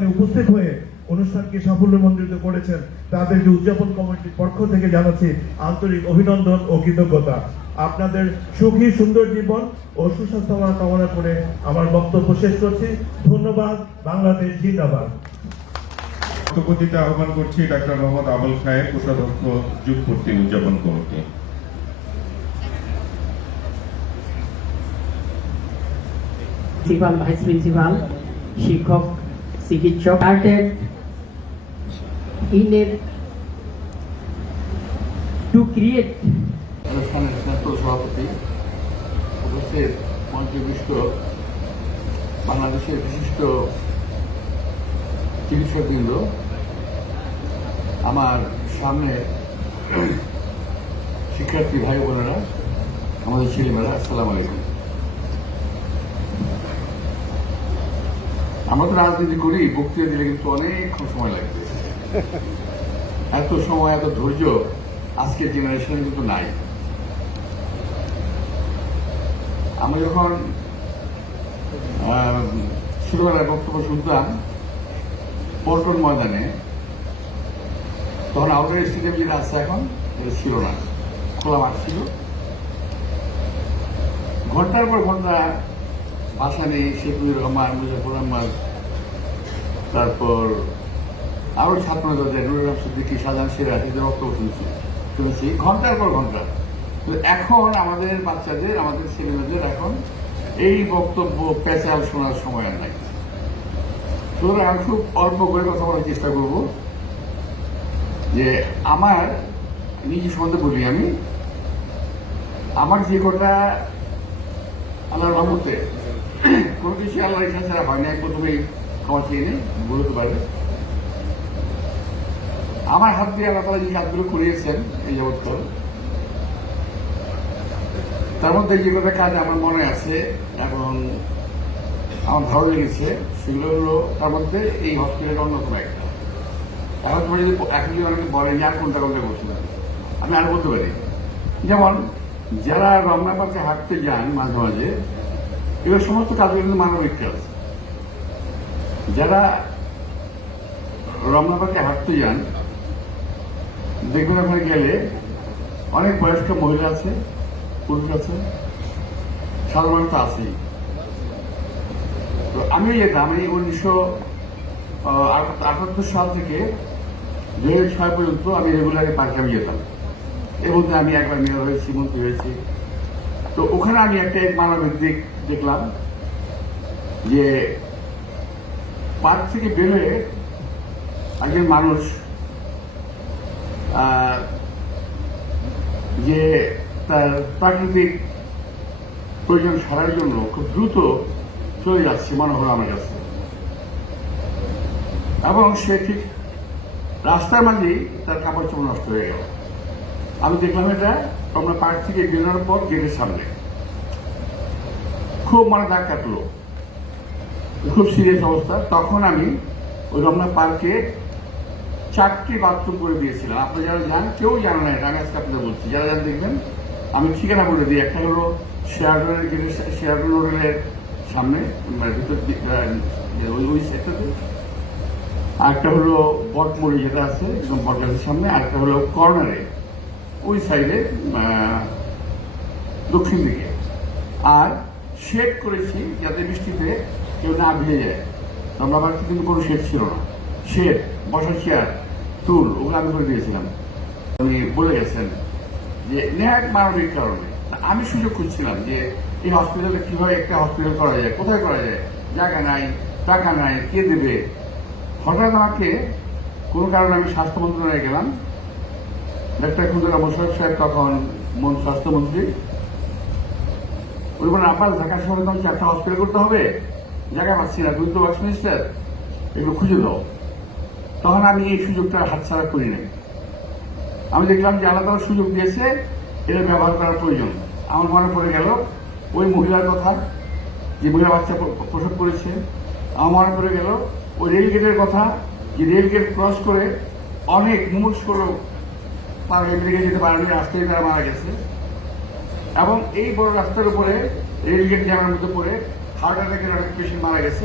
অনুষ্ঠানে উপস্থিত হয়ে অনুষ্ঠানকে সাফল্যমণ্ডিত করেছেন তাদেরকে উদযাপন কমিটির পক্ষ থেকে জানাচ্ছি আন্তরিক অভিনন্দন ও কৃতজ্ঞতা। আপনাদের সুখী সুন্দর জীবন ও সুস্বাস্থ্য কামনা করে আমার বক্তব্য শেষ করছি। ধন্যবাদ। বাংলাদেশ জিন্দাবাদ। বক্তব্য দিতে আহ্বান করছি ডাক্তার মোহাম্মদ আবুল খায়ের, কোষাধ্যক্ষ যুগপূর্তি উদযাপন কমিটি। প্রিন্সিপাল, ভাইস প্রিন্সিপাল, শিক্ষক, চিকিৎসক, started in a to create অনুষ্ঠানের স্নাতক সভাপতি, উপস্থিত মঞ্চবিষ্ট বাংলাদেশের বিশিষ্ট চিকিৎসকবৃন্দ, আমার সামনে শিক্ষার্থী ভাই বোনেরা, আমাদের ছেলেমেয়েরা, আসসালামু আলাইকুম। আমরা তো রাজনীতি করি, বক্তৃতা দিলে কিন্তু অনেকক্ষণ সময় লাগবে। এত সময়, এত ধৈর্য আজকের জেনারেশনে কিন্তু নাই। আমরা যখন ছোটবেলায় বক্তব্য শুনতাম পল্টন ময়দানে, তখন আউটার স্টেডিয়াম যেটা আছে এখন এটা ছিল না, খোলা মাঠ ছিল। ঘন্টার পর ঘন্টা ভাষা নেই, শেখুর রহমান, মুজাফর আহমদ, তারপর আরো ছাত্র নেতা নুরুল সিদ্দিকী, শাহজাহান সেরা, এদের বক্তব্য শুনেছি ঘন্টার পর ঘন্টা। তো এখন আমাদের বাচ্চাদের, আমাদের ছেলেমেয়েদের এখন এই বক্তব্য পেঁচাল শোনার সময় আর নাই। সুতরাং আমি খুব অল্প করে কথা বলার চেষ্টা করব। যে আমার নিজের সম্বন্ধে বলি, আমি আমার যে কটা আল্লাহর রহমতে কোনো কিছু আল্লাহর ইচ্ছা ছাড়া হয় না, প্রথমেই ক্ষমা চেয়ে নেই, বলতে পারে আমার হাত দিয়ে আল্লাহ তাআলা যে কাজগুলো করিয়েছেন এই জগৎকাল, তার মধ্যে যে কটা কাজ আমার মনে আছে এবং আমার ভালো লেগেছে, সেগুলো হলো তার মধ্যে এই হসপিটালের অন্যতম একটা। এখন তোমার যদি এখন যদি অনেকে বলেন আর কোনটা কোনটা করছিলাম, আমি আরো বলতে পারি। যেমন যারা রমনা পার্কে হাঁটতে যান মাঝে মাঝে, এগুলো সমস্ত কাজগুলো কিন্তু মানবিক কাজ। যারা রমনা পার্কে হাঁটতে যান দেখবেন ওখানে গেলে অনেক বয়স্ক মহিলা আছে, পুরুষ আছে, সাধারণত আছেই। তো আমি যেতাম এই 1978 সাল থেকে 2006 পর্যন্ত আমি রেগুলারলি পার্কে আমি যেতাম। এর মধ্যে আমি একবার মেয়র হয়েছি, মন্ত্রী হয়েছি। তো ওখানে আমি একটা মানবিক দিক দেখলাম যে পার্ক থেকে বেরোয় একজন মানুষ যে তার প্রাকৃতিক প্রয়োজন সারার জন্য খুব দ্রুত চলে যাচ্ছে মনে হলো আমার কাছে, এবং সে ঠিক রাস্তার মাঝেই তার কাপড় চোপড় নষ্ট হয়ে গেল। আমি দেখলাম এটা আমরা পার্ক থেকে বেরোনোর পর গেটের সামনে, খুব মানে দাগ কাটলো, খুব সিরিয়াস অবস্থা। তখন আমি ওই রমনা পার্কে 4টি বাথরুম করে দিয়েছিলাম। আপনারা যারা যান, কেউ জানে না এটা, আমি আজকে আপনাদের বলছি, যারা যান দেখবেন আমি ঠিকানা বলে দিই। একটা হলো শেয়ারডনের গেটের, শেয়ারডন হোটেলের সামনে ভিতর ওই সেক্টরে, আরেকটা হলো বটমুড়ি যেটা আছে একদম বটগাছের সামনে, আরেকটা হলো কর্নারে ওই সাইডে দক্ষিণ দিকে। আর শেড করেছি যাতে বৃষ্টিতে কেউ না ভিজে যায়। আমরা বাড়িতে কিন্তু কোনো শেড ছিল না, শেড, বসার চেয়ার, টুল, ওগুলো আমি করে দিয়েছিলাম। উনি বলে গেছেন যে ন্যায় মানবিক কারণে। আমি সুযোগ খুঁজছিলাম যে এই হসপিটালে কিভাবে একটা হসপিটাল করা যায়, কোথায় করা যায়, জায়গা নাই, টাকা নাই, কে দেবে। হঠাৎ আমাকে কোনো কারণে আমি স্বাস্থ্য মন্ত্রণালয়ে গেলাম। ডাক্তার খুন্দরা মোশাররফ সাহেব তখন স্বাস্থ্যমন্ত্রী, উনি বলেন আপনার ঢাকা শহরে তখন 4টা হসপিটাল করতে হবে, জায়গা পাচ্ছি না, তুমি তো ভাইস মিনিস্টার, এগুলো খুঁজে দাও। তখন আমি এই সুযোগটা হাতছাড়া করি নাই। আমি দেখলাম যে আলাদা সুযোগ দিয়েছে, এটা ব্যবহার করার প্রয়োজন। আমার মনে পড়ে গেল ওই মহিলার কথা, যে মহিলা বাচ্চা প্রসব করেছে। আমার মনে পড়ে গেল ওই রেলগেটের কথা, যে রেলগেট ক্রস করে অনেক মুমূর্ষ লোক তার রেলগেটে যেতে পারেনি, রাস্তায় তারা মারা গেছে। এবং এই বড় রাস্তার উপরে রেলগেট জ্যামের মধ্যে পড়ে হার্ট অ্যাটাকের অনেক পেশেন্ট মারা গেছে।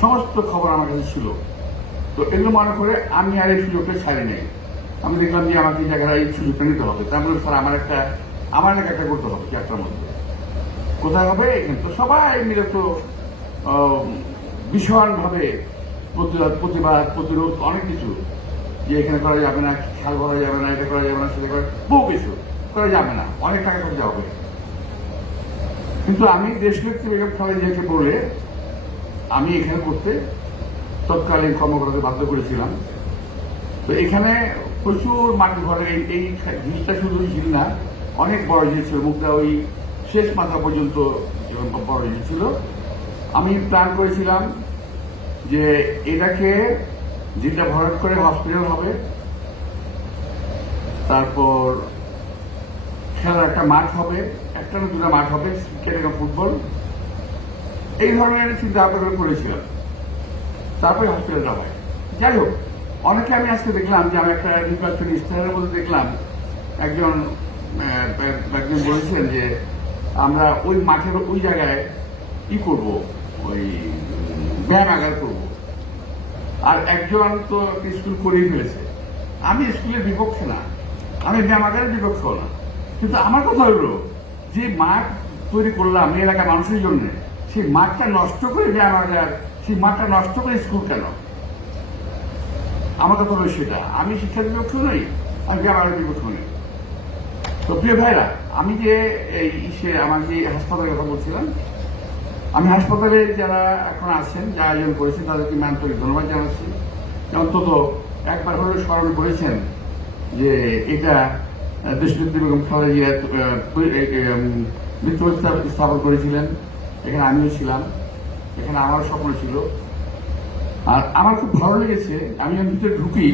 সমস্ত খবর আমার কাছে ছিল। তো এগুলো মনে করে আমি আর এই সুযোগটা ছাড়ি নাই। আমি দেখলাম যে আমাকে এই জায়গায় এই সুযোগটা নিতে হবে, তারপরে স্যার আমার এলাকা একটা করতে হবে চারটার মধ্যে। কোথায় হবে? এখানে তো সবাই মিলে তো ভীষণভাবে প্রতিবাদ প্রতিরোধ অনেক কিছু, যে এখানে করা যাবে না, খেয়াল করা যাবে না, এটা করা যাবে না, সেটা বহু কিছু করা যাবে না, অনেক টাকা খরচা হবে। কিন্তু আমি দেশনেত্রী বেগম খালেদা জিয়াকে বলে আমি এখানে করতে তৎকালীন কর্মকর্তাকে বাধ্য করেছিলাম। তো এখানে প্রচুর মাটি ঘরের এই ঝিলটা শুধু ঝিল না, অনেক বড় ঝিল ছিল, মুখটা ওই শেষ মাথা পর্যন্ত বড় ঝিল ছিল। আমি প্ল্যান করেছিলাম যে এটাকে ঝিলটা ভরাট করে হসপিটাল হবে, তারপর খেলার একটা মাঠ হবে, একটা না দুটা মাঠ হবে, ক্রিকেট এবং ফুটবল, এই ধরনের চিন্তা ভাবনা করেছিলাম। তারপরে হসপিটালটা হয়। যাই হোক, অনেকে আমি আজকে দেখলাম যে আমি একটা নির্বাচনী ইশতেহারের মধ্যে দেখলাম একজন বলেছেন যে আমরা ওই মাঠের ওই জায়গায় কি করব, ওই ব্যায়ামাগার করব। আর একজন তো স্কুল করেই ফেলেছে। আমি স্কুলের বিপক্ষে না, আমি ব্যায়ামাগারের বিপক্ষেও না, কিন্তু আমার কথা হলো যে মাঠ তৈরি করলাম এই এলাকার মানুষের জন্য, সেই মাঠটা নষ্ট করে ব্যায়ামাগার, সেই মাঠটা নষ্ট করে স্কুল কেন? আমার কথা হলো সেটা। আমি শিক্ষার বিপক্ষ নই, আমি ব্যায়ামাগারের বিপক্ষ নই। তো প্রিয় ভাইরা, আমি যে আমার যে হাসপাতালের কথা বলছিলাম, আমি হাসপাতালে যারা এখন আছেন, যারা আয়োজন করেছেন, তাদেরকে আমি আন্তরিক ধন্যবাদ জানাচ্ছি। অন্তত একবার হলে স্মরণ করেছেন যে এটা দেশনেত্রী বেগম খালেদা জিয়া মৃত্যু স্থাপন করেছিলেন, এখানে আমিও ছিলাম, এখানে আমার স্বপ্ন ছিল। আর আমার খুব ভালো লেগেছে, আমি যখন ভিতরে ঢুকি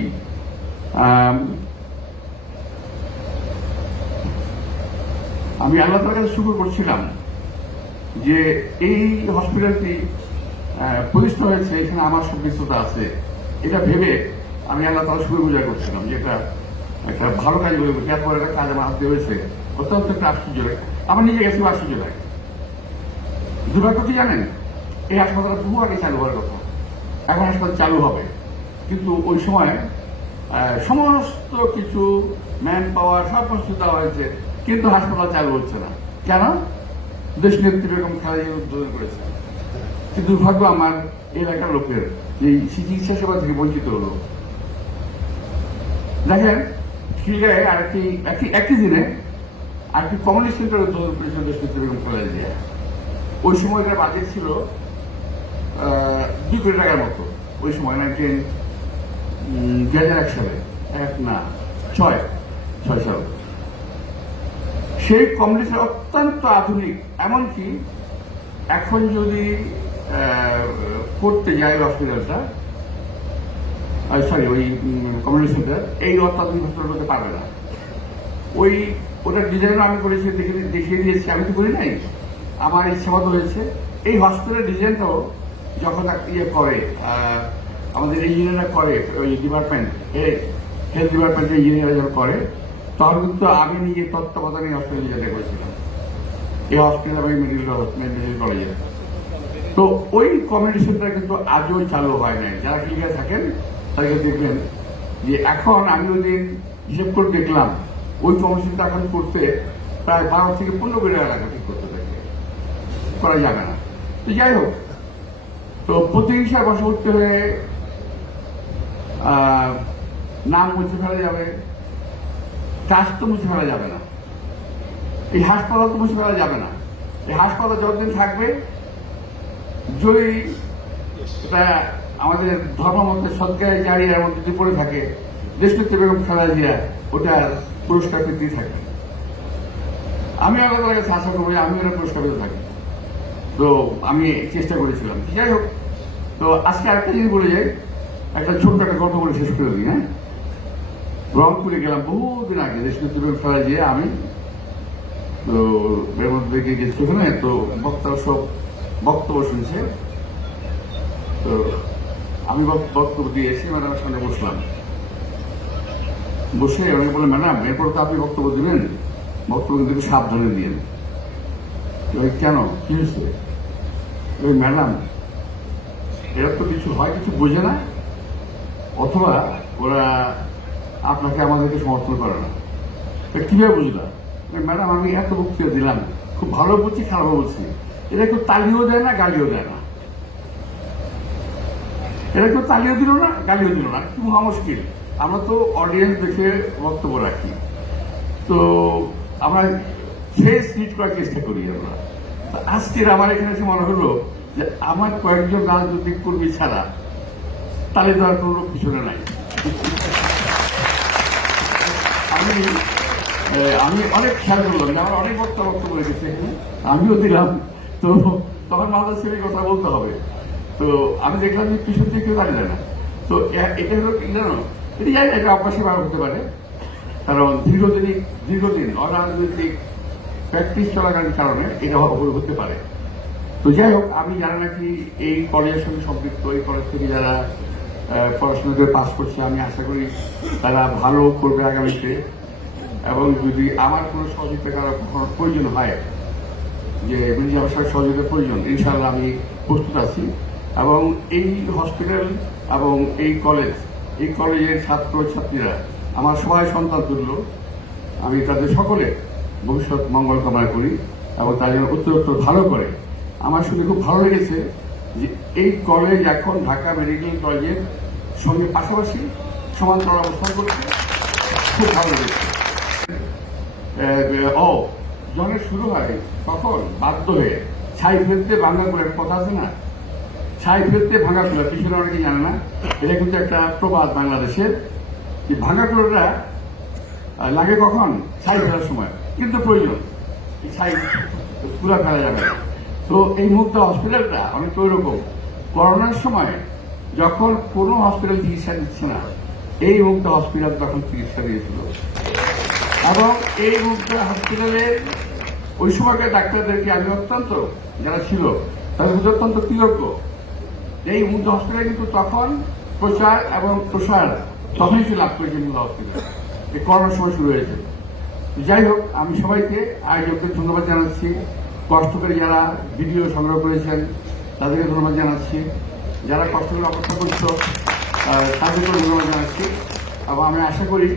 আমি আল্লাহ তাআলার কাছে শুকর করছিলাম যে এই হসপিটালটি প্রতিষ্ঠা হয়েছে, এখানে আমার সম্পৃক্ততা আছে, এটা ভেবে আমি আল্লাহ তাআলার শুকর গুজার করছিলাম যে একটা ভালো কাজ বলে বলছি। এরপর একটা কাজ আমার হাতে হয়েছে, অত্যন্ত একটা আশ্চর্য লাগে, আমার নিজে গেছে আশ্চর্য লাগে। দুর্ভাগ্য কি জানেন, এই হাসপাতাল বহু আগে চালু হওয়ার কথা, এখন হাসপাতাল চালু হবে, কিন্তু ওই সময় সমস্ত কিছু ম্যান পাওয়ার সব প্রস্তুত দেওয়া হয়েছে, কিন্তু হাসপাতাল চালু হচ্ছে না। কেন? দেশনেত্রী বেগম খালেদা জিয়া উদ্বোধন করেছে। কিন্তু দুর্ভাগ্য আমার এলাকার লোকের এই চিকিৎসা সেবা থেকে বঞ্চিত হলো। দেখেন, শিলগাঁয়ে একই দিনে আরেকটি কমিউনিটি সেন্টার উদ্বোধন করেছিল দেশনেত্রী বেগম খালেদা জিয়া। ওই সময়কার বাজেট ছিল 2 কোটি টাকার মতো, ওই সময় 2001 সালে, 6 সাল। সেই কমিউনিটি অত্যন্ত আধুনিক, এমনকি এখন যদি করতে যায় হসপিটালটা, ওই কমিউনিটি সেন্টার, এই অত্যাধুনিক হসপিটাল করতে পারবে না। ওটার ডিজাইনও আমি করেছি, দেখিয়ে দিয়েছি, আমি তো করি নাই, আমার ইচ্ছা মতো হয়েছে। এই হসপিটালের ডিজাইনটাও যখন করে আমাদের ইঞ্জিনিয়াররা করে, ওই ডিপার্টমেন্ট হেলথ ডিপার্টমেন্টের ইঞ্জিনিয়াররা যখন করে, তখন কিন্তু আমি নিজে তত্ত্বাবধানে হসপিটাল ডিজাইনটা করেছিলাম, এই হসপিটাল এবং মেডিকেল কলেজে। তো ওই কমিউনিটি সেন্টার কিন্তু আজও চালু হয় নাই। যারা ক্লিনিকে থাকেন তাদেরকে দেখবেন যে এখন আমি ওই দিন হিসেব করে দেখলাম ওই কমিউনিটি সেন্টার এখন করতে প্রায় 12 থেকে 15 কোটি টাকা লাগে, ঠিক করতে থাকে, করা যাবে না। তো যাই হোক, তো প্রতিহিংসার বসে উঠতে হয়ে নাম মুছে ফেলা যাবে, কাজ তো মুছে ফেলা যাবে না, এই হাসপাতাল তো মুছে ফেলা যাবে না। এই হাসপাতাল যতদিন থাকবে, যদি এটা আমাদের ধর্মমতে সদকায়ে জারিয়ার মধ্যে যদি পড়ে থাকে, দেশনেত্রী বেগম খালেদা জিয়া ওটার পুরস্কার পেতেই থাকে। আমি আলাদা কাছে আশা করবো আমি ওটা পুরস্কার পেতে থাকি। তো আমি চেষ্টা করেছিলাম। যাই হোক, তো আজকে আরেকটা জিনিস বলে যাই, একটা ছোট্ট একটা গল্প বলে শেষ করে দিই। হ্যাঁ, রংপুরে গেলাম বহুদিন আগে, দেশনেত্রী বেগম খালেদা জিয়া, আমি তো এর মধ্যে গেছি ওখানে, তো বক্তারা সব বক্তব্য শুনছে, তো আমি বক্তব্য দিয়ে এসে ম্যাডামের সামনে বসলাম। বসে অনেক বলে, ম্যাডাম এরপর তো আপনি বক্তব্য দিবেন, বক্তব্য কিন্তু সাবধানে দিয়েন। কেন, কি হয়েছে? ওই ম্যাডাম এরা তো কিছু হয়, কিছু বোঝে না, অথবা ওরা আপনাকে আমাদেরকে সমর্থন করে না। কিভাবে বুঝলাম? ম্যাডাম আমি এত বক্তৃতা দিলাম, খুব ভালো বলছি খারাপ বলছি, এটা কেউ তালিও দেয় না, গালিও দেয় না। এটা কেউ তালিও দিল না, গালিও দিল না, কি মহা মুশকিল। আমরা তো অডিয়েন্স দেখে বক্তব্য রাখি, তো আমরা ফেস রিড করার চেষ্টা করি আমরা। আজকের আমার এখানে এসে মনে হলো যে আমার কয়েকজন রাজনৈতিক কর্মী ছাড়া তালে দেওয়ার কোনো লোক পিছনে নাই। আমি অনেক খেয়াল করলাম যে আমার অনেক বক্তব্য রেখেছে এখানে, আমিও দিলাম, তো তখন মাথা ছেড়ে কথা বলতে হবে। তো আমি দেখলাম যে পিছন থেকে কেউ দাঁড়িয়ে না। তো এটা হলো কি জানো, এটা জানি এটা অভ্যাসে বার হতে পারে, কারণ দীর্ঘদিন অরাজনৈতিক প্র্যাকটিস চলাকালীন কারণে এটা হতে পারে। তো যাই হোক, আমি যারা নাকি এই কলেজের সঙ্গে সম্পৃক্ত, এই কলেজ থেকে যারা পড়াশোনা করে পাস করছে, আমি আশা করি তারা ভালো করবে আগামীতে। এবং যদি আমার কোনো সহযোগিতা করার কখনো প্রয়োজন হয়, যে বিরোধী অবস্থার সহযোগিতার প্রয়োজন, ইনশাআল্লাহ আমি প্রস্তুত আছি। এবং এই হসপিটাল এবং এই কলেজের ছাত্র ছাত্রীরা আমার সবাই সন্তান তুল্য। আমি তাদের সকলে ভবিষ্যৎ মঙ্গল কামনা করি এবং তারা যেন উত্তরোত্তর ভালো করে। আমার শুনে খুব ভালো লেগেছে যে এই কলেজ এখন ঢাকা মেডিকেল কলেজের সঙ্গে পাশাপাশি সমান্তরাল অবস্থান করছে, খুব ভালো লেগেছে। যখন শুরু হয় তখন বাধ্য হয়ে ছাই ফেলতে ভাঙা করে কথা আছে না, ছাই ফেলতে ভাঙা খোলা, পিছনে অনেকে জানে না, এটা কিন্তু একটা প্রবাদ বাংলাদেশের। ভাঙা খোলাটা লাগে কখন? ছাই ফেলার সময়, কিন্তু প্রয়োজন এই ছাই পুরা ফেলা যাবে না। তো এই মুক্তা হসপিটালটা অনেক ওই রকম, করোনার সময় যখন কোনো হসপিটাল চিকিৎসা দিচ্ছে না, এই মুক্তা হসপিটাল তখন চিকিৎসা দিয়েছিল। এবং এই মুক্তা হসপিটালে ওই সময়কার ডাক্তারদেরকে আমি অত্যন্ত, যারা ছিল তাদের অত্যন্ত কৃতজ্ঞ। এই মুক্তা হসপিটাল কিন্তু তখন প্রচার এবং প্রসার তখনই লাভ করেছে মুক্তা হসপিটাল, এই করোনার সময় শুরু হয়েছে। যাই হোক, আমি সবাইকে আয়োজকদের ধন্যবাদ জানাচ্ছি, কষ্ট করে যারা ভিডিও সংগ্রহ করেছেন তাদেরকে ধন্যবাদ জানাচ্ছি, যারা কষ্ট করে অপেক্ষা করছো তাদেরকেও ধন্যবাদ জানাচ্ছি। এবং আমি আশা করি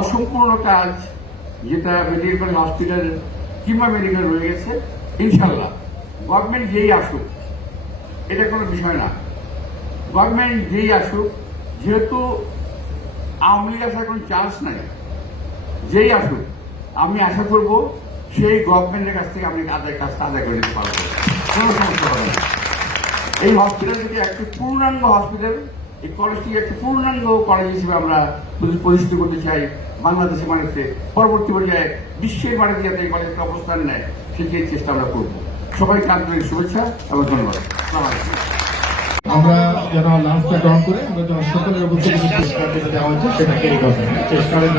অসম্পূর্ণ কাজ যেটা মেডিকেল কলেজ হসপিটাল কিংবা মেডিকেল রয়ে গেছে, ইনশাল্লাহ গভর্নমেন্ট যেই আসুক, এটা কোনো বিষয় না, গভর্নমেন্ট যেই আসুক, যেহেতু আওয়ামী লীগ আসার কোনো চান্স নাই, যেই আসুক আমি আশা করব সেই গভর্নমেন্টের কাছ থেকে আমি কাজটা আদায় করে নিতে পারবো, কোনো সমস্যা হবে না। এই হসপিটালটিকে একটি পূর্ণাঙ্গ হসপিটাল, এই কলেজটিকে একটি পূর্ণাঙ্গ কলেজ হিসেবে আমরা প্রতিষ্ঠিত করতে চাই বাংলাদেশের মানুষে। পরবর্তী পর্যায়ে বিশ্বের মানুষ যাতে এই কলেজের অবস্থান নেয় সেই চেষ্টা আমরা করব। সবাইকে আন্তরিক শুভেচ্ছা এবং ধন্যবাদ। আমরা যেন লাঞ্চটা গ্রহণ করে আমরা যেন সকলের উপস্থিতি যেটা দেওয়া হচ্ছে সেটা ক্যারি করতে চেষ্টা করেন।